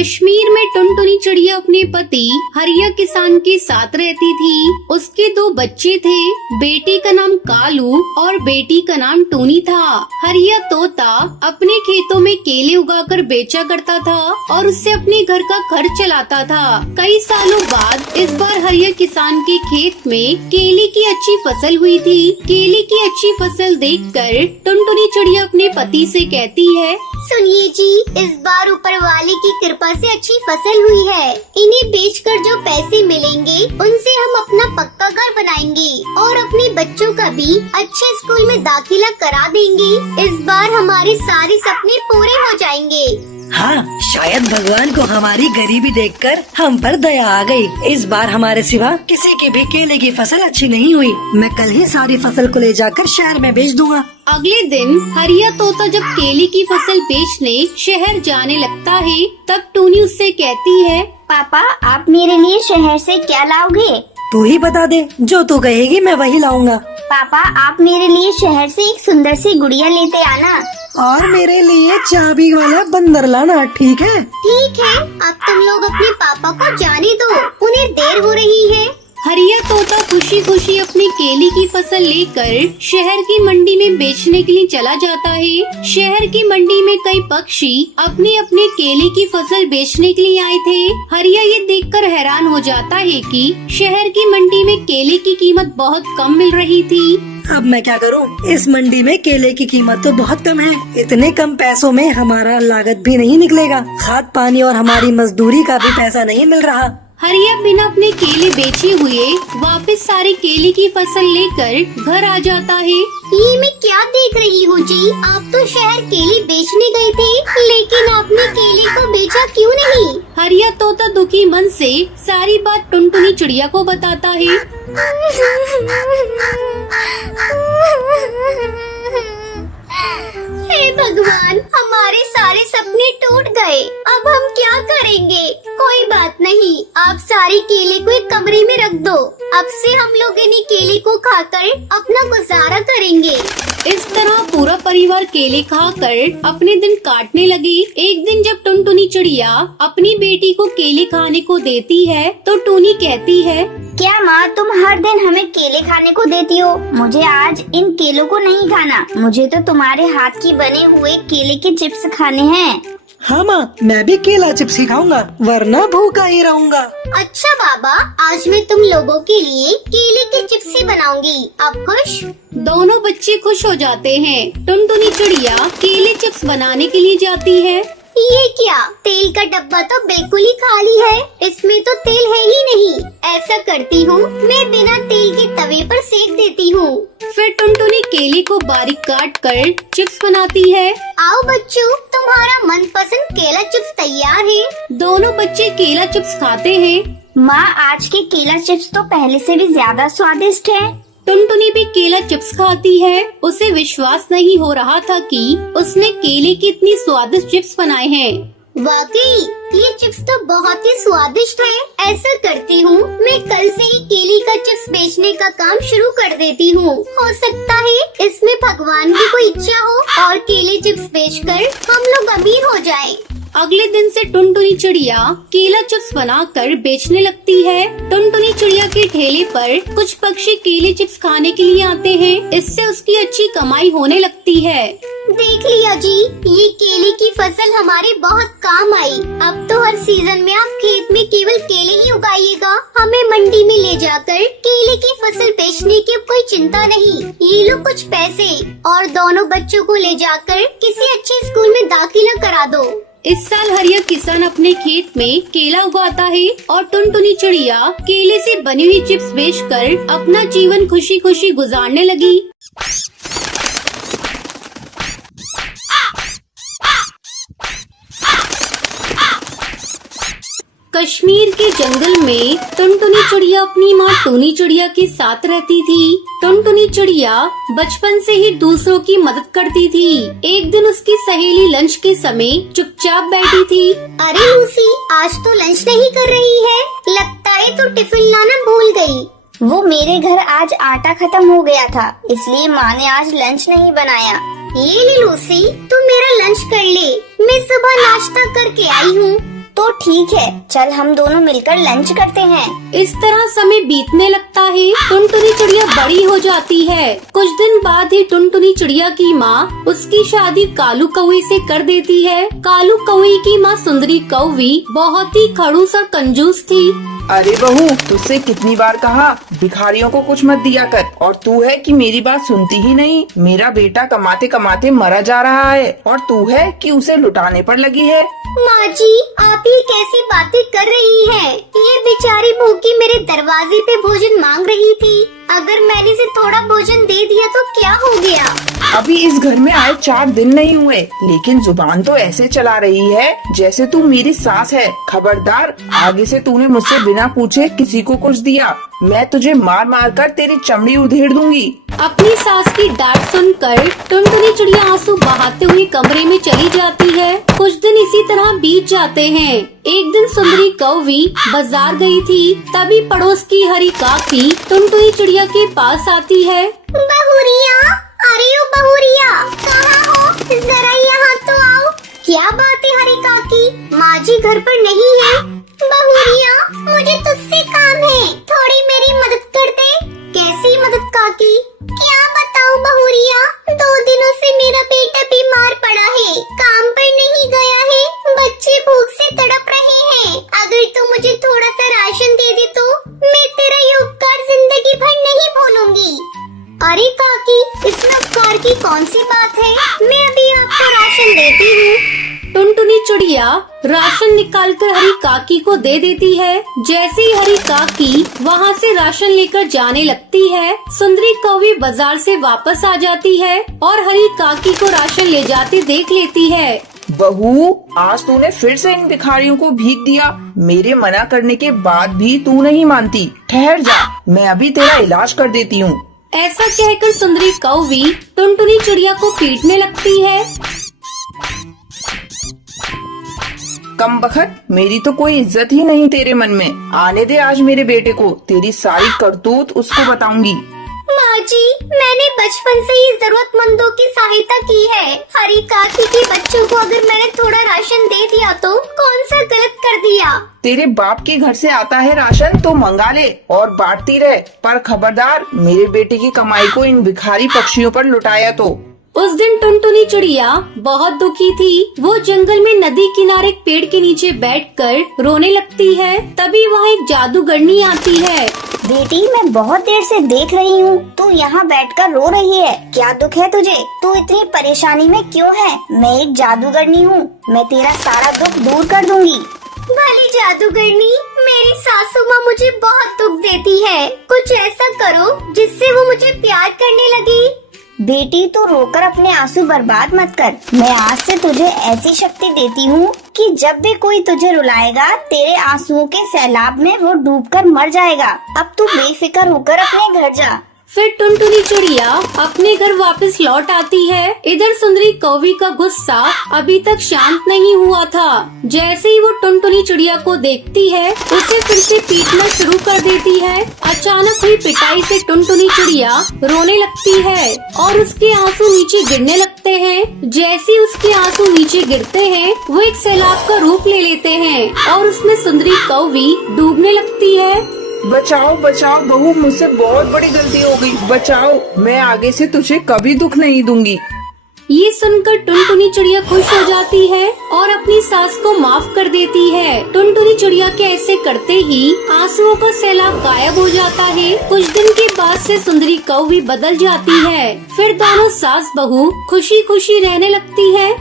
कश्मीर में टुनटुनी चिड़िया अपने पति हरिया किसान के साथ रहती थी। उसके 2 बच्चे थे, बेटी का नाम कालू और बेटी का नाम टूनी था। हरिया तोता अपने खेतों में केले उगाकर बेचा करता था और उससे अपने घर का खर्च चलाता था। कई सालों बाद इस बार हरिया किसान के खेत में केले की अच्छी फसल हुई थी। केले की अच्छी फसल देखकर टुनटुनी चिड़िया अपने पति से कहती है, सुनिए जी, इस बार ऊपर वाले की कृपा से अच्छी फसल हुई है। इन्हें बेचकर जो पैसे मिलेंगे उनसे हम अपना पक्का घर बनाएंगे और अपने बच्चों का भी अच्छे स्कूल में दाखिला करा देंगे। इस बार हमारे सारे सपने पूरे हो जाएंगे। हाँ, शायद भगवान को हमारी गरीबी देखकर हम पर दया आ गई। इस बार हमारे सिवा किसी की भी केले की फसल अच्छी नहीं हुई। मैं कल ही सारी फसल को ले जाकर शहर में बेच दूंगा। अगले दिन हरिया तोता जब केले की फसल बेचने शहर जाने लगता है, तब टूनी उससे कहती है, पापा आप मेरे लिए शहर से क्या लाओगे? तू ही बता दे, जो तू कहेगी मैं वही लाऊंगा। पापा आप मेरे लिए शहर से एक सुंदर सी गुड़िया लेते आना। और मेरे लिए चाबी वाला बंदर लाना, ठीक है? ठीक है, अब तुम लोग अपने पापा को जाने दो, उन्हें देर हो रही है। हरिया तोता खुशी खुशी अपनी केले की फसल लेकर शहर की मंडी में बेचने के लिए चला जाता है। शहर की मंडी में कई पक्षी अपने अपने केले की फसल बेचने के लिए आए थे। हरिया ये देखकर हैरान हो जाता है कि शहर की मंडी में केले की कीमत बहुत कम मिल रही थी। अब मैं क्या करूं? इस मंडी में केले की कीमत तो बहुत कम है। इतने कम पैसों में हमारा लागत भी नहीं निकलेगा। खाद पानी और हमारी मजदूरी का भी पैसा नहीं मिल रहा। हरिया बिना अपने केले बेचे हुए वापस सारी केले की फसल लेकर घर आ जाता है। ये मैं क्या देख रही हूँ जी? आप तो शहर केले बेचने गए थे, लेकिन आपने केले को बेचा क्यों नहीं? हरिया तोता दुखी मन से सारी बात टुनटुनी चिड़िया को बताता है। हे भगवान, हमारे सारे सपने टूट गए। अब हम क्या करेंगे? कोई बात नहीं, आप सारे केले को एक कमरे में रख दो। अब से हम लोग इन्हीं केले को खाकर अपना गुजारा करेंगे। इस तरह पूरा परिवार केले खाकर अपने दिन काटने लगी। एक दिन जब टुनटुनी चिड़िया अपनी बेटी को केले खाने को देती है, तो टूनी कहती है, क्या माँ तुम हर दिन हमें केले खाने को देती हो? मुझे आज इन केलों को नहीं खाना। मुझे तो तुम्हारे हाथ की बने हुए केले के चिप्स खाने हैं। हाँ माँ, मैं भी केला चिप्स ही खाऊंगा, वरना भूखा ही रहूंगा। अच्छा बाबा, आज मैं तुम लोगों के लिए केले के चिप्स ही बनाऊंगी। आप खुश? दोनों बच्चे खुश हो जाते हैं। टुनटुनी चिड़िया केले चिप्स बनाने के लिए जाती है। ये क्या? तेल का डब्बा तो बिल्कुल ही खाली है, इसमें तो तेल है ही नहीं। ऐसा करती हूँ, मैं बिना तेल के तवे पर सेक देती हूँ। फिर टुनटुनी केले को बारीक काट कर चिप्स बनाती है। आओ बच्चों, तुम्हारा मनपसंद केला चिप्स तैयार है। दोनों बच्चे केला चिप्स खाते हैं। माँ आज के केला चिप्स तो पहले से भी ज्यादा स्वादिष्ट है। टुनटुनी भी केला चिप्स खाती है। उसे विश्वास नहीं हो रहा था कि उसने केले की इतनी स्वादिष्ट चिप्स बनाए हैं। वाकई ये चिप्स तो बहुत ही स्वादिष्ट है। ऐसा करती हूँ, मैं कल से ही केले का चिप्स बेचने का काम शुरू कर देती हूँ। हो सकता है इसमें भगवान की कोई इच्छा हो और केले चिप्स बेचकर हम लोग अमीर हो जाएं। अगले दिन से टुनटुनी चिड़िया केला चिप्स बनाकर बेचने लगती है। टुनटुनी चिड़िया के ठेले पर कुछ पक्षी केले चिप्स खाने के लिए आते हैं। इससे उसकी अच्छी कमाई होने लगती है। देख लिया जी, ये केले की फसल हमारे बहुत काम आई। अब तो हर सीजन में आप खेत में केवल केले ही उगाइएगा। हमें मंडी में ले जाकर केले की फसल बेचने की अब कोई चिंता नहीं। ये लो कुछ पैसे और दोनों बच्चों को ले जाकर किसी अच्छे स्कूल में दाखिला करा दो। इस साल हरिया किसान अपने खेत में केला उगाता है और टुनटुनी चिड़िया केले से बनी हुई चिप्स बेचकर अपना जीवन खुशी खुशी गुजारने लगी। कश्मीर के जंगल में टुनटुनी चिड़िया अपनी माँ टूनी चिड़िया के साथ रहती थी। टुनटुनी चिड़िया बचपन से ही दूसरों की मदद करती थी। एक दिन उसकी सहेली लंच के समय चुपचाप बैठी थी। अरे लूसी, आज तो लंच नहीं कर रही है। लगता है तो टिफिन लाना भूल गई। वो मेरे घर आज आटा खत्म हो गया था, इसलिए माँ ने आज लंच नहीं बनाया। ये ले लूसी, तू मेरा लंच कर ले। मैं सुबह नाश्ता करके आई हूँ। तो ठीक है, चल हम दोनों मिलकर लंच करते हैं। इस तरह समय बीतने लगता है। टुनटुनी चिड़िया बड़ी हो जाती है। कुछ दिन बाद ही टुनटुनी चिड़िया की माँ उसकी शादी कालू कौवे से कर देती है। कालू कौवे की माँ सुंदरी कौवी बहुत ही खड़ूस और कंजूस थी। अरे बहू, तुझसे कितनी बार कहा भिखारियों को कुछ मत दिया कर, और तू है कि मेरी बात सुनती ही नहीं। मेरा बेटा कमाते कमाते मरा जा रहा है और तू है कि उसे लुटाने पर लगी है। माँ जी, आप ये कैसी बातें कर रही हैं? ये बेचारी भूखी मेरे दरवाजे पे भोजन मांग रही थी। अगर मैंने इसे थोड़ा भोजन दे दिया तो क्या हो गया? अभी इस घर में आए 4 दिन नहीं हुए, लेकिन जुबान तो ऐसे चला रही है जैसे तू मेरी सास है। खबरदार, आगे से तूने मुझसे बिना पूछे किसी को कुछ दिया, मैं तुझे मार मार कर तेरी चमड़ी उधेड़ दूंगी। अपनी सास की डांट सुनकर टुनटुनी चिड़िया आंसू बहाते हुए कमरे में चली जाती है। कुछ दिन इसी तरह बीत जाते हैं। एक दिन सुंदरी कौवी बाजार गई थी, तभी पड़ोस की हरी काकी टुनटुनी चिड़िया के पास आती है। बहुरिया, अरे ओ बहुरिया, कहाँ हो? जरा यहाँ तो आओ। क्या बात है हरी काकी, माँ जी घर पर नहीं है? बहुरिया, मुझे तुझसे काम है, थोड़ी मेरी मदद कर दे। कैसी मदद काकी? क्या बताऊँ बहुरिया, 2 दिनों से मेरा बेटा बीमार पड़ा है, काम पर नहीं गया है, बच्चे भूख से तड़प रहे हैं। अगर तू मुझे थोड़ा सा राशन दे दे तो मैं तेरा ये उपकार जिंदगी भर नहीं भूलूंगी। अरे काकी, इसमें उपकार की कौन सी बात है? मैं अभी आपको राशन देती हूँ। टुनटुनी चिड़िया राशन निकालकर हरी काकी को दे देती है। जैसे ही हरी काकी वहाँ से राशन लेकर जाने लगती है, सुंदरी कौवी बाजार से वापस आ जाती है और हरी काकी को राशन ले जाते देख लेती है। बहू, आज तूने फिर से इन भिखारियों को भीख दिया। मेरे मना करने के बाद भी तू नहीं मानती। ठहर जा, मैं अभी तेरा इलाज कर देती हूँ। ऐसा कहकर सुंदरी कौवी टुनटुनी चिड़िया को पीटने लगती है। कमबख्त, मेरी तो कोई इज्जत ही नहीं तेरे मन में। आने दे आज मेरे बेटे को, तेरी सारी करतूत उसको बताऊंगी। माँ जी, मैंने बचपन से ही जरूरतमंदों की सहायता की है। हरी काकी के बच्चों को अगर मैंने थोड़ा राशन दे दिया तो कौन सा गलत कर दिया? तेरे बाप के घर से आता है राशन तो मंगा ले और बांटती रहे, पर खबरदार मेरे बेटे की कमाई को इन भिखारी पक्षियों पर लुटाया तो। उस दिन टुनटुनी चिड़िया बहुत दुखी थी। वो जंगल में नदी किनारे एक पेड़ के नीचे बैठकर रोने लगती है। तभी वहाँ एक जादूगरनी आती है। बेटी, मैं बहुत देर से देख रही हूँ, तू यहाँ बैठकर रो रही है। क्या दुख है तुझे? तू इतनी परेशानी में क्यों है? मैं एक जादूगरनी हूँ, मैं तेरा सारा दुख दूर कर दूंगी। भली जादूगरनी, मेरी सासू माँ मुझे बहुत दुख देती है। कुछ ऐसा करो जिससे वो मुझे प्यार करने लगे। बेटी, तू रोकर अपने आंसू बर्बाद मत कर। मैं आज से तुझे ऐसी शक्ति देती हूँ कि जब भी कोई तुझे रुलाएगा, तेरे आंसुओं के सैलाब में वो डूबकर मर जाएगा। अब तू बेफिक्र होकर अपने घर जा। फिर टुनटुनी चिड़िया अपने घर वापस लौट आती है। इधर सुंदरी कौवी का गुस्सा अभी तक शांत नहीं हुआ था। जैसे ही वो टुनटुनी चिड़िया को देखती है, उसे फिर से पीटना शुरू कर देती है। अचानक हुई पिटाई से टुनटुनी चिड़िया रोने लगती है और उसके आंसू नीचे गिरने लगते हैं। जैसे ही उसके आंसू नीचे गिरते हैं, वो एक सैलाब का रूप ले लेते हैं और उसमें सुंदरी कौवी डूबने लगती है। बचाओ बचाओ बहू, मुझसे बहुत बड़ी गलती हो गई, बचाओ। मैं आगे से तुझे कभी दुख नहीं दूंगी। ये सुनकर टुनटुनी चिड़िया खुश हो जाती है और अपनी सास को माफ कर देती है। टुनटुनी चिड़िया के ऐसे करते ही आंसुओं का सैलाब गायब हो जाता है। कुछ दिन के बाद से सुंदरी कौवी बदल जाती है। फिर दोनों सास बहू खुशी खुशी रहने लगती है।